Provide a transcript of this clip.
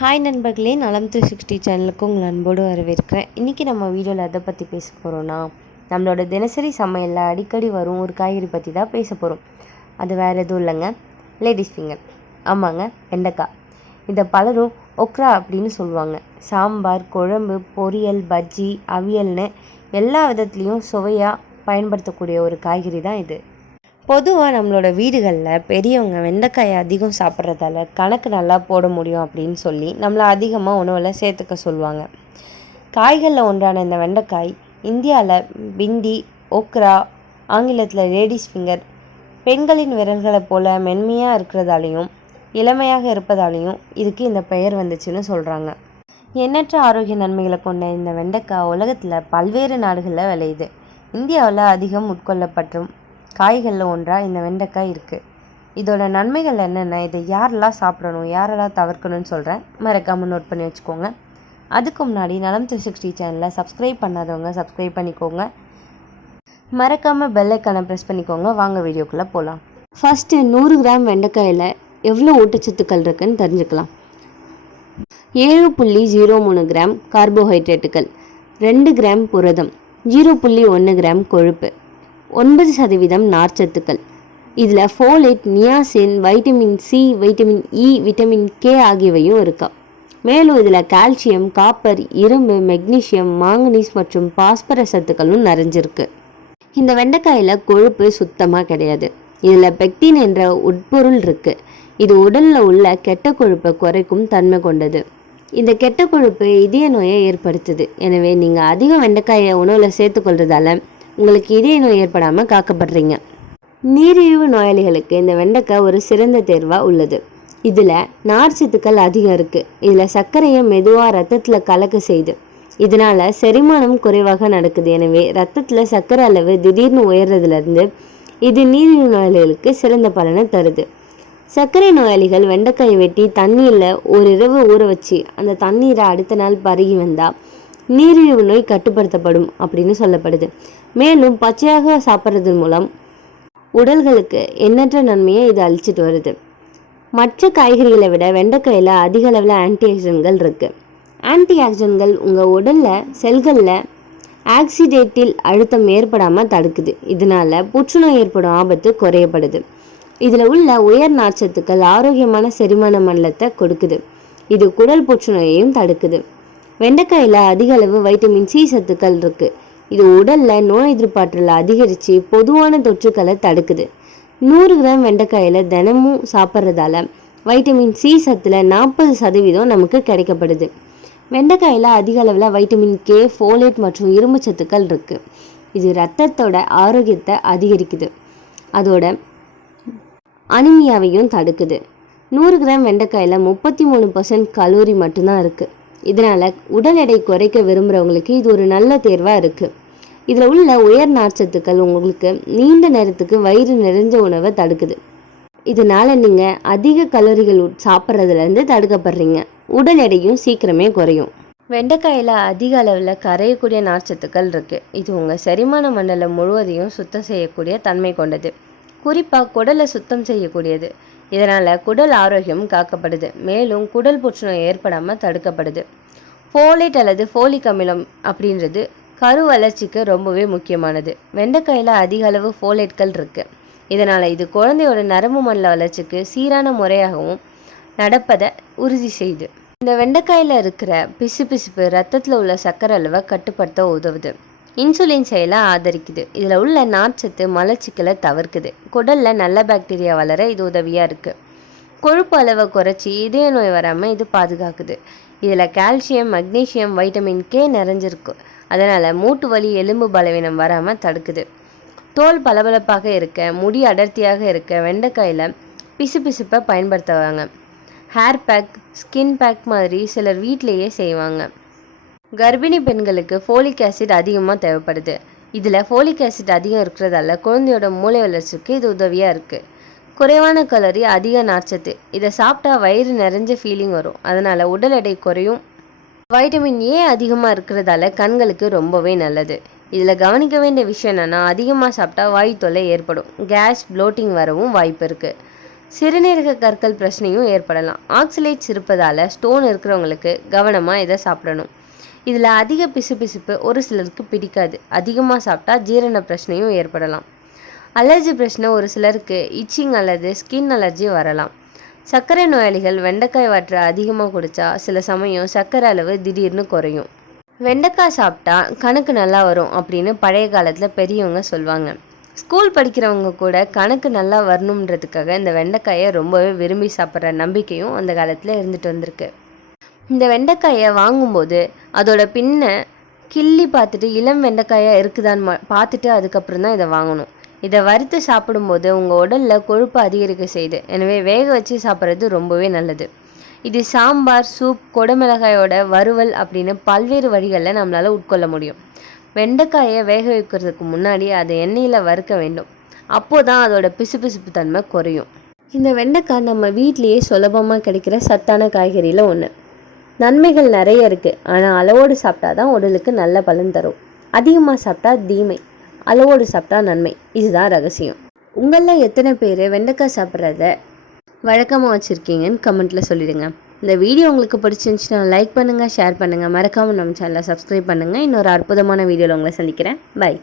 Hi நண்பர்களே, நலம் 360 சேனலுக்கு உங்கள் அன்போடு வரவேற்கிறேன். இன்றைக்கி நம்ம வீடியோவில் எதை பற்றி பேச போகிறோன்னா, நம்மளோட தினசரி சமையலில் அடிக்கடி வரும் ஒரு காய்கறி பற்றி தான் பேச போகிறோம். அது வேறு எதுவும் இல்லைங்க, லேடிஸ் ஃபிங்கர். ஆமாங்க, வெண்டைக்காய். இதை பலரும் ஒக்ரா அப்படின்னு சொல்லுவாங்க. சாம்பார், குழம்பு, பொரியல், பஜ்ஜி, அவியல்னு எல்லா விதத்துலேயும் சுவையாக பயன்படுத்தக்கூடிய ஒரு காய்கறி தான் இது. பொதுவாக நம்மளோட வீடுகளில் பெரியவங்க வெண்டைக்காயை அதிகம் சாப்பிட்றதால கணக்கு நல்லா போட முடியும் அப்படின்னு சொல்லி நம்மளை அதிகமாக உணவில் சேர்த்துக்க சொல்லுவாங்க. காய்களில் ஒன்றான இந்த வெண்டைக்காய் இந்தியாவில் பிண்டி, ஓக்ரா, ஆங்கிலத்தில் லேடிஸ் ஃபிங்கர், பெண்களின் விரல்களை போல் மென்மையாக இருக்கிறதாலையும் இளமையாக இருப்பதாலையும் இதுக்கு இந்த பெயர் வந்துச்சுன்னு சொல்கிறாங்க. எண்ணற்ற ஆரோக்கிய நன்மைகளை கொண்ட இந்த வெண்டைக்காய் உலகத்தில் பல்வேறு நாடுகளில் விளையுது. இந்தியாவில் அதிகம் உட்கொள்ளப்பட்டும் காய்களில் ஒன்றாக இந்த வெண்டைக்காய் இருக்குது. இதோட நன்மைகள் என்னென்ன, இதை யாரெல்லாம் சாப்பிடணும், யாரெல்லாம் தவிர்க்கணும்னு சொல்கிறேன், மறக்காமல் நோட் பண்ணி வச்சுக்கோங்க. அதுக்கு முன்னாடி நலம் 360 சேனலை சப்ஸ்கிரைப் பண்ணாதவங்க சப்ஸ்கிரைப் பண்ணிக்கோங்க, மறக்காமல் பெல் ஐக்கானை ப்ரெஸ் பண்ணிக்கோங்க. வாங்க வீடியோக்குள்ளே போகலாம். ஃபஸ்ட்டு 100 கிராம் வெண்டைக்காயில் எவ்வளோ ஊட்டச்சத்துக்கள் இருக்குதுன்னு தெரிஞ்சுக்கலாம். 7.03 கிராம் கார்போஹைட்ரேட்டுகள், 2 கிராம் புரதம், 0.1 கிராம் கொழுப்பு, 9% நார்ச்சத்துக்கள். இதில் folate, niacin, vitamin C, vitamin E, vitamin K ஆகியவையும் இருக்கா. மேலும் இதில் கால்சியம், காப்பர், இரும்பு, மெக்னீஷியம், மாங்கனீஸ் மற்றும் பாஸ்பரஸ் சத்துக்களும் நிறைஞ்சிருக்கு. இந்த வெண்டைக்காயில் கொழுப்பு சுத்தமாக கிடையாது. இதில் பெக்டின் என்ற உட்பொருள் இருக்குது. இது உடலில் உள்ள கெட்ட கொழுப்பை குறைக்கும் தன்மை கொண்டது. இந்த கெட்ட கொழுப்பு இதய நோயை ஏற்படுத்துது. எனவே நீங்கள் அதிக வெண்டைக்காயை உணவில் சேர்த்துக்கொள்றதால உங்களுக்கு இதய நோய் ஏற்படாமல் காக்கப்படுறீங்க. நீரிழிவு நோயாளிகளுக்கு இந்த வெண்டைக்காய் ஒரு சிறந்த தேர்வாக உள்ளது. இதில் நார்ச்சத்துக்கள் அதிகம் இருக்குது. இதில் சர்க்கரையை மெதுவாக ரத்தத்தில் கலக்க செய்து, இதனால் செரிமானம் குறைவாக நடக்குது. எனவே ரத்தத்தில் சர்க்கரை அளவு திடீர்னு உயர்றதுலேருந்து இது நீரிழிவு நோயாளிகளுக்கு சிறந்த பலனை தருது. சர்க்கரை நோயாளிகள் வெண்டைக்காயை வெட்டி தண்ணீரில் ஒரு இரவு ஊற வச்சு அந்த தண்ணீரை அடுத்த நாள் பருகி வந்தால் நீரிழிவு நோய் கட்டுப்படுத்தப்படும் அப்படின்னு சொல்லப்படுது. மேலும் பச்சையாக சாப்பிட்றது மூலம் உடல்களுக்கு எண்ணற்ற நன்மையை இது அளிச்சிட்டு வருது. மற்ற காய்கறிகளை விட வெண்டைக்காயில் அதிக அளவில் ஆன்டிஆக்சிடென்ட்கள் இருக்குது. ஆன்டிஆக்சிடென்ட்கள் உங்கள் உடலில் செல்களில் ஆக்சிடேட்டில் அழுத்தம் ஏற்படாமல் தடுக்குது. இதனால் புற்றுநோய் ஏற்படும் ஆபத்து குறையப்படுது. இதில் உள்ள உயர் நார்ச்சத்துக்கள் ஆரோக்கியமான செரிமான மண்டலத்தை கொடுக்குது. இது குடல் புற்றுநோயையும் தடுக்குது. வெண்டைக்காயில் அதிக அளவு வைட்டமின் சி சத்துக்கள் இருக்குது. இது உடலில் நோய் எதிர்ப்பாற்றலை அதிகரித்து பொதுவான தொற்றுக்களை தடுக்குது. 100 கிராம் வெண்டைக்காயில் தினமும் சாப்பிட்றதால வைட்டமின் சி சத்தில் 40% நமக்கு கிடைக்கப்படுது. வெண்டைக்காயில் அதிக அளவில் வைட்டமின் கே, ஃபோலேட் மற்றும் இரும்பு சத்துக்கள் இருக்குது. இது இரத்தத்தோட ஆரோக்கியத்தை அதிகரிக்குது. அதோட அனிமியாவையும் தடுக்குது. 100 கிராம் வெண்டைக்காயில் 33% கலோரி மட்டும்தான் இருக்குது. இதனால் உடல் எடை குறைக்க விரும்புகிறவங்களுக்கு இது ஒரு நல்ல தேர்வாக இருக்குது. இதில் உள்ள உயர் நார்ச்சத்துக்கள் உங்களுக்கு நீண்ட நேரத்துக்கு வயிறு நிறைஞ்ச உணவை தடுக்குது. இதனால் நீங்கள் அதிக கலோரிகள் சாப்பிட்றதுலேருந்து தடுக்கப்படுறீங்க. உடல் எடையும் சீக்கிரமே குறையும். வெண்டைக்காயில் அதிக அளவில் கரையக்கூடிய நார்ச்சத்துக்கள் இருக்குது. இது உங்கள் செரிமான மண்டலம் முழுவதையும் சுத்தம் செய்யக்கூடிய தன்மை கொண்டது. குறிப்பாக குடலை சுத்தம் செய்யக்கூடியது. இதனால் குடல் ஆரோக்கியம் காக்கப்படுது. மேலும் குடல் புற்றுநோய் ஏற்படாமல் தடுக்கப்படுது. ஃபோலேட் அல்லது ஃபோலிக் அமிலம் அப்படின்றது கரு வளர்ச்சிக்கு ரொம்பவே முக்கியமானது. வெண்டைக்காயில் அதிக அளவு ஃபோலேட்கள் இருக்குது. இதனால் இது குழந்தையோட நரம்பு மண்டல வளர்ச்சிக்கு சீரான முறையாகவும் நடப்பதை உறுதி செய்யுது. இந்த வெண்டைக்காயில் இருக்கிற பிசுபிசுப்பு ரத்தத்தில் உள்ள சர்க்கரை அளவை கட்டுப்படுத்த உதவுது. இன்சுலின் செயலை ஆதரிக்குது. இதில் உள்ள நார்ச்சத்து மலச்சிக்கலை தவிர்க்குது. குடலில் நல்ல பாக்டீரியா வளர இது உதவியாக இருக்குது. கொழுப்பு அளவை குறைச்சி இதய நோய் வராமல் இது பாதுகாக்குது. இதில் கால்சியம், மக்னீஷியம், வைட்டமின் கே நிறைஞ்சிருக்கு. அதனால் மூட்டு வலி, எலும்பு பலவீனம் வராமல் தடுக்குது. தோல் பளபளப்பாக இருக்க, முடி அடர்த்தியாக இருக்க வெண்டைக்காயில் பிசுபிசுப்பை பயன்படுத்துவாங்க. ஹேர் பேக், ஸ்கின் பேக் மாதிரி சிலர் வீட்டிலேயே செய்வாங்க. கர்ப்பிணி பெண்களுக்கு ஃபோலிக் ஆசிட் அதிகமாக தேவைப்படுது. இதில் ஃபோலிக் ஆசிட் அதிகம் இருக்கிறதால குழந்தையோட மூளை வளர்ச்சிக்கு இது உதவியாக இருக்குது. குறைவான கலோரி, அதிக நார்ச்சத்து. இதை சாப்பிட்டா வயிறு நிறைஞ்ச ஃபீலிங் வரும். அதனால் உடல் எடை குறையும். வைட்டமின் ஏ அதிகமாக இருக்கிறதால கண்களுக்கு ரொம்பவே நல்லது. இதில் கவனிக்க வேண்டிய விஷயம் என்னென்னா, அதிகமாக சாப்பிட்டா வாயு தொல்லை ஏற்படும். கேஸ், ப்ளோட்டிங் வரவும் வாய்ப்பு இருக்குது. சிறுநீரக கற்கள் பிரச்சனையும் ஏற்படலாம். ஆக்சலேட்ஸ் இருப்பதால் ஸ்டோன் இருக்கிறவங்களுக்கு கவனமாக இதை சாப்பிடணும். இதில் அதிக பிசுபிசுப்பு ஒரு சிலருக்கு பிடிக்காது. அதிகமாக சாப்பிட்டா ஜீரண பிரச்சனையும் ஏற்படலாம். அலர்ஜி பிரச்சனை ஒரு சிலருக்கு இச்சிங் அல்லது ஸ்கின் அலர்ஜி வரலாம். சர்க்கரை நோயாளிகள் வெண்டைக்காய் வாட்டரை அதிகமாக குடித்தா சில சமயம் சர்க்கரை அளவு திடீர்னு குறையும். வெண்டைக்காய் சாப்பிட்டா கணக்கு நல்லா வரும் அப்படின்னு பழைய காலத்தில் பெரியவங்க சொல்லுவாங்க. ஸ்கூல் படிக்கிறவங்க கூட கணக்கு நல்லா வரணுன்றதுக்காக இந்த வெண்டைக்காயை ரொம்பவே விரும்பி சாப்பிட்ற நம்பிக்கையும் அந்த காலத்தில் இருந்துட்டு வந்திருக்கு. இந்த வெண்டைக்காயை வாங்கும்போது அதோட பின்னை கிள்ளி பார்த்துட்டு இளம் வெண்டைக்காயாக இருக்குதான்னு பார்த்துட்டு அதுக்கப்புறம் தான் இதை வாங்கணும். இதை வறுத்து சாப்பிடும்போது உங்கள் உடலில் கொழுப்பு அதிகரிக்க செய்யுது. எனவே வேக வச்சு சாப்பிட்றது ரொம்பவே நல்லது. இது சாம்பார், சூப், கொடமிளகாயோட வறுவல் அப்படின்னு பல்வேறு வழிகளில் நம்மளால் உட்கொள்ள முடியும். வெண்டைக்காயை வேக வைக்கிறதுக்கு முன்னாடி அதை எண்ணெயில் வறுக்க வேண்டும். அப்போது தான் அதோட பிசுபிசுப்பு தன்மை குறையும். இந்த வெண்டைக்காய் நம்ம வீட்லேயே சுலபமாக கிடைக்கிற சத்தான காய்கறியில் ஒன்று. நன்மைகள் நிறைய இருக்குது. ஆனால் அளவோடு சாப்பிட்டா தான் உடலுக்கு நல்ல பலன் தரும். அதிகமாக சாப்பிட்டா தீமை, அளவோடு சாப்பிட்டா நன்மை. இதுதான் ரகசியம். உங்களில் எத்தனை பேர் வெண்டைக்காய் சாப்பிட்றத வழக்கமாக வச்சுருக்கீங்கன்னு கமெண்ட்டில் சொல்லிவிடுங்க. இந்த வீடியோ உங்களுக்கு பிடிச்சிருந்துச்சுன்னா லைக் பண்ணுங்கள், ஷேர் பண்ணுங்கள். மறக்காமல் நம்ம சேனலை சப்ஸ்கிரைப் பண்ணுங்கள். இன்னொரு அற்புதமான வீடியோவில் உங்களை சந்திக்கிறேன். பை.